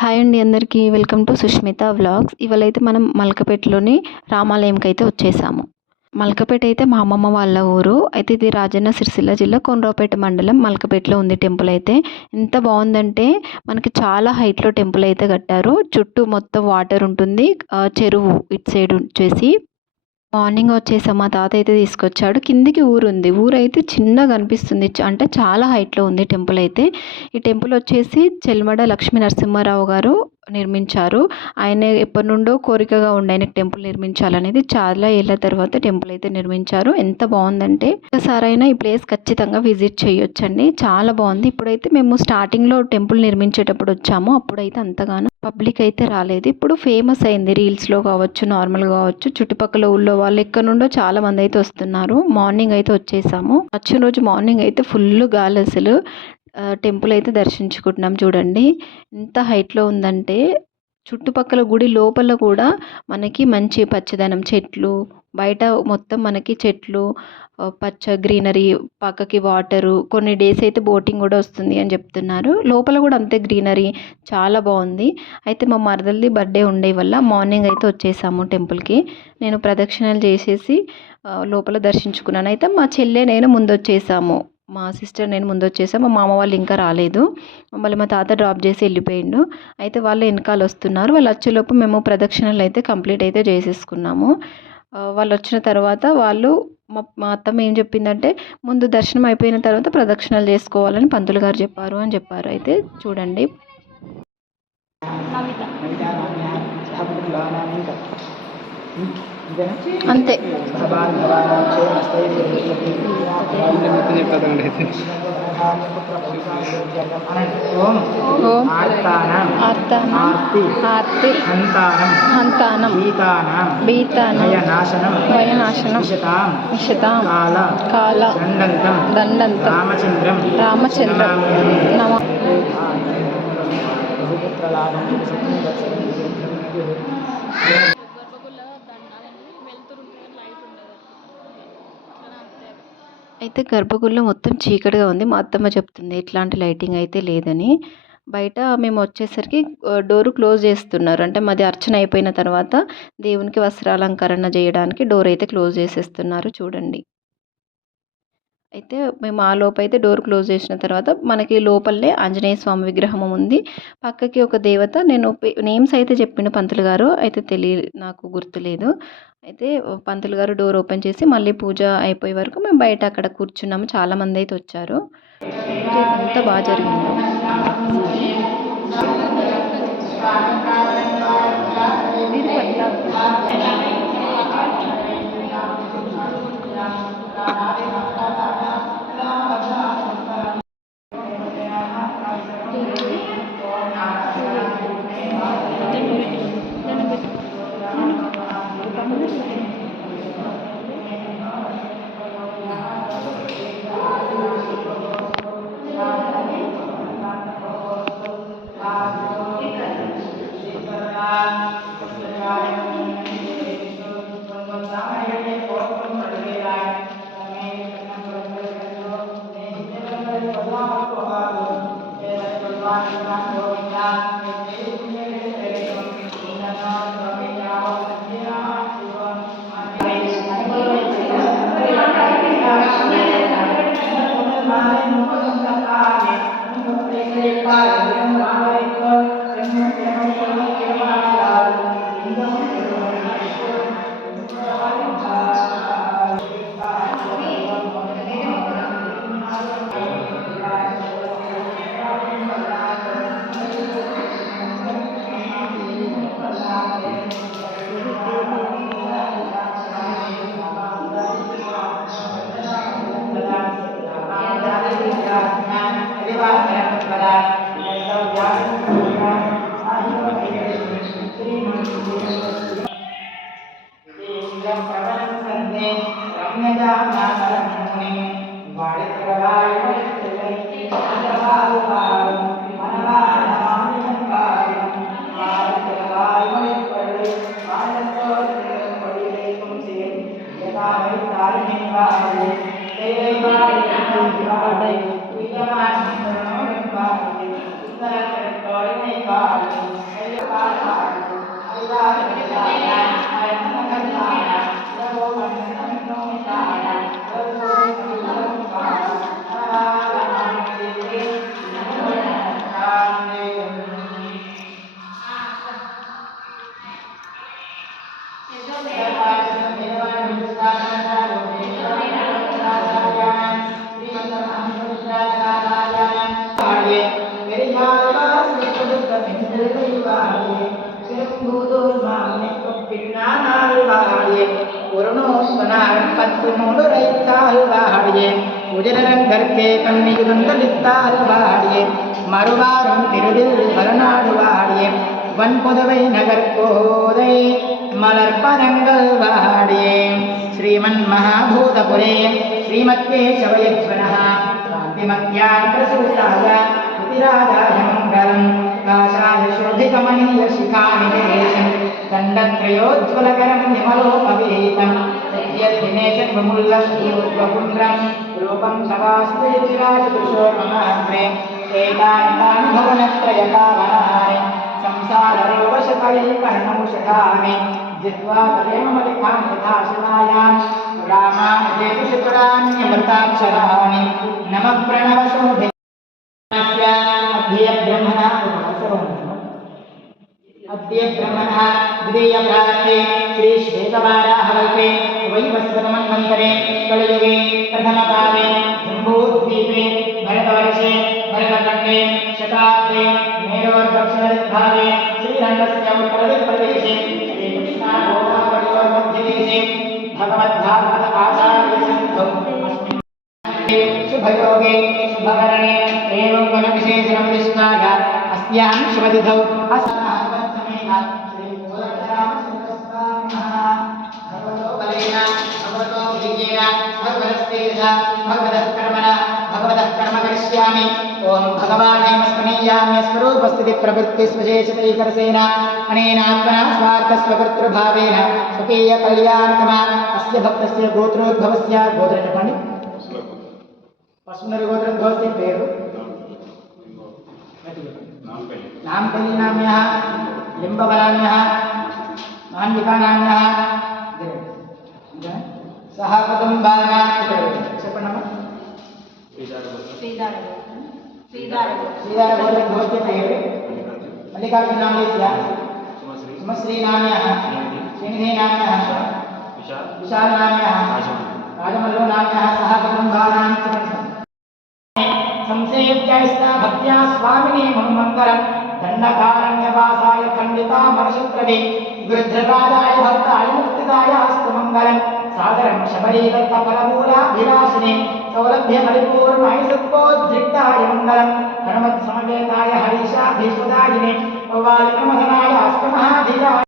Hi అండి అందరికీ welcome to Sushmita vlogs. ఇవాళైతే మనం మల్కపేటలోని రామాలయంకైతే వచ్చేసాము. మల్కపేట అయితే మా అమ్మమ్మ వాళ్ళ ఊరు. అయితే ఇది రాజన్న సిరిసిల్ల జిల్లా కొండ్రాపేట మండలం మల్కపేటలో ఉంది టెంపుల్ అయితే. ఎంత బాగుందంటే మనకి చాలా హైట్లో టెంపుల్ అయితే కట్టారు. చుట్టూ మొత్తం వాటర్ ఉంటుంది. చెరువు ఇటు సైడ్ వచ్చేసి మార్నింగ్ వచ్చేసాం. మా తాత అయితే తీసుకొచ్చాడు. కిందికి ఊరుంది. ఊరైతే చిన్నగా కనిపిస్తుంది. అంటే చాలా హైట్లో ఉంది టెంపుల్ అయితే. ఈ టెంపుల్ వచ్చేసి చెల్మడ లక్ష్మీ నరసింహారావు గారు నిర్మించారు. ఆయన ఎప్పటి నుండో కోరికగా ఉండే ఆయనకు టెంపుల్ నిర్మించాలనేది. చాలా ఏళ్ళ తర్వాత టెంపుల్ అయితే నిర్మించారు. ఎంత బాగుందంటే ఒకసారైనా ఈ ప్లేస్ ఖచ్చితంగా విజిట్ చేయొచ్చండి. చాలా బాగుంది. ఇప్పుడైతే మేము స్టార్టింగ్లో టెంపుల్ నిర్మించేటప్పుడు వచ్చాము. అప్పుడైతే అంతగానో పబ్లిక్ అయితే రాలేదు. ఇప్పుడు ఫేమస్ అయింది. రీల్స్లో కావచ్చు, నార్మల్గా కావచ్చు. చుట్టుపక్కల ఊళ్ళో వాళ్ళు ఎక్కడ నుండో చాలా మంది అయితే వస్తున్నారు. మార్నింగ్ అయితే వచ్చేసాము. వచ్చిన రోజు మార్నింగ్ అయితే ఫుల్ గాలి అసలు. టెంపుల్ అయితే దర్శించుకుంటున్నాం. చూడండి ఎంత హైట్లో ఉందంటే చుట్టుపక్కల గుడి లోపల కూడా మనకి మంచి పచ్చదనం, చెట్లు బయట మొత్తం మనకి చెట్లు, పచ్చ గ్రీనరీ, పక్కకి వాటరు. కొన్ని డేస్ అయితే బోటింగ్ కూడా వస్తుంది అని చెప్తున్నారు. లోపల కూడా అంతే గ్రీనరీ, చాలా బాగుంది. అయితే మా మరదలది బర్త్డే ఉండే వల్ల మార్నింగ్ అయితే వచ్చేసాము టెంపుల్కి. నేను ప్రదక్షిణలు చేసేసి లోపల దర్శించుకున్నాను. అయితే మా చెల్లె నేను ముందు వచ్చేసాము. మా సిస్టర్ నేను ముందు వచ్చేసాము. మా మామ వాళ్ళు ఇంకా రాలేదు. మళ్ళీ మా తాత డ్రాప్ చేసి వెళ్ళిపోయిండు. అయితే వాళ్ళు వెనకాల వస్తున్నారు. వాళ్ళు వచ్చేలోపు మేము ప్రదక్షిణలు అయితే కంప్లీట్ అయితే చేసేసుకున్నాము. వాళ్ళు వచ్చిన తర్వాత మా అత్తమ్మ ఏం చెప్పిందంటే ముందు దర్శనం అయిపోయిన తర్వాత ప్రదక్షిణలు చేసుకోవాలని పంతులు గారు చెప్పారు అని చెప్పారు. అయితే చూడండి అంతే. ఓం ఆర్తి హంతానం భీతానం భయనాశనం విశతాం కాల దండంతం రామచంద్రం నమ. అయితే గర్భగుడిలో మొత్తం చీకటిగా ఉంది. మా అత్తమ్మ చెప్తుంది ఇట్లాంటి లైటింగ్ అయితే లేదని. బయట మేము వచ్చేసరికి డోరు క్లోజ్ చేస్తున్నారు. అంటే మాది అర్చన అయిపోయిన తర్వాత దేవునికి వస్త్రాలంకరణ చేయడానికి డోర్ అయితే క్లోజ్ చేసేస్తున్నారు. చూడండి. అయితే మేము ఆ లోపైతే డోర్ క్లోజ్ చేసిన తర్వాత మనకి లోపలనే ఆంజనేయ స్వామి విగ్రహం ఉంది. పక్కకి ఒక దేవత. నేను నేమ్స్ అయితే చెప్పిండు పంతులు గారు. అయితే నాకు గుర్తులేదు. అయితే పంతులు గారు డోర్ ఓపెన్ చేసి మళ్ళీ పూజ అయిపోయే వరకు మేము బయట అక్కడ కూర్చున్నాము. చాలామంది అయితే వచ్చారు. పూజ ఎంత బాగా జరిగిందో. வாழியே பெரும்பூதூர் மாமனைக்குப் பின்னானால் வாழியே உருணோஸ்வனார் பத்து மூடுரைத்தால் வாழியே உஜரங்கற்கே கண்ணியுதந்தளித்தால் வாழியே மறுவாரும் திருவில் மறுநாடு வாழியே வன்புதுவை நகர்கோதை மலர்பதங்கள் வாழியே श्रीमन् महाभूतपुरे श्रीमत्केशवयज्वनः कान्तिमत्यान् प्रसूताय कृतिराजाय मङ्गलम् काशाय शोभितमनीयशिखानिवेशं दण्डत्रयोज्ज्वलकरं विमलोपवीतं यद्दिनेशं विमुल्लसूर्वपुण्ड्रं रूपं तवास्तु यतिराजपुरुषोर्ममाग्रे एतानि तानि भुवनत्रयपावनानि संसाररोगशकैकर्णमुषकानि जित्वा प्रेममलिकां यथाशिलायां रामानुजेति चतुरान्यमृताक्षराणि नमः प्रणवशोभितस्य अद्य ब्रह्मणः द्वितीयप्राप्ते श्रीश्वेतवाराहकल्पे वैवस्वतमन्वन्तरे कलियुगे प्रथमकाले जम्बूद्वीपे भरतवर्षे भरतखण्डे शताब्दे मेरोर्दक्षिणदिग्भागे श्रीरङ्गस्य उत्तरदिक्प्रदेशे मध्यदेशे भगवद्भागवत आचार्यसन्धौ शुभयोगे शुभकरणे एवं गुणविशेषणमुदिष्टाय अस्यां शुभतिथौ भगवतो बलेन भगवतो वीर्येण भगवतस्तेजसा भगवतः कर्मणा भगवतः कर्म करिष्यामि ओम भगवाने स्मरणीयाम्य स्वरूपस्थिति प्रवृत्ति स्वशेषतैकरसेन अनेनात्मना स्वार्थस्वकर्तृभावेन स्वकीय कल्याणतमा अस्य भक्तस्य गोत्रोद्भवस्य गोत्रचपणि पशुनरि गोत्रोद्भवस्य पेरु नामपल्ली नाम्यः लिम्बबलान्यः मान्विका नाम्यः सह कुटुम्बानां चपणम श्रीधारगोत्रस्य पेरु मल्लिकार्जुन नामस्य सुमश्री नाम्यः श्रीनिधि नाम्यः विशाल नाम्यः राजमल्लो नाम्यः सह कुटुम्बानां संसेव्यैस्ता भक्त्या स्वामिने मङ्गलम् दण्डकारण्यवासाय खण्डितामरशत्रवे वृद्धपादाय भक्ताय मुक्तिदाय अस्तु मङ्गलम् सादरं शबरीदत्तफलमूलाभिलाषिने सौलभ्यपरिपूर्णाय सत्पोद्रिक्ताय मङ्गलम् हनुमत्समवेताय हरीशाधीश्वदायिने वाल्मीकमथनाय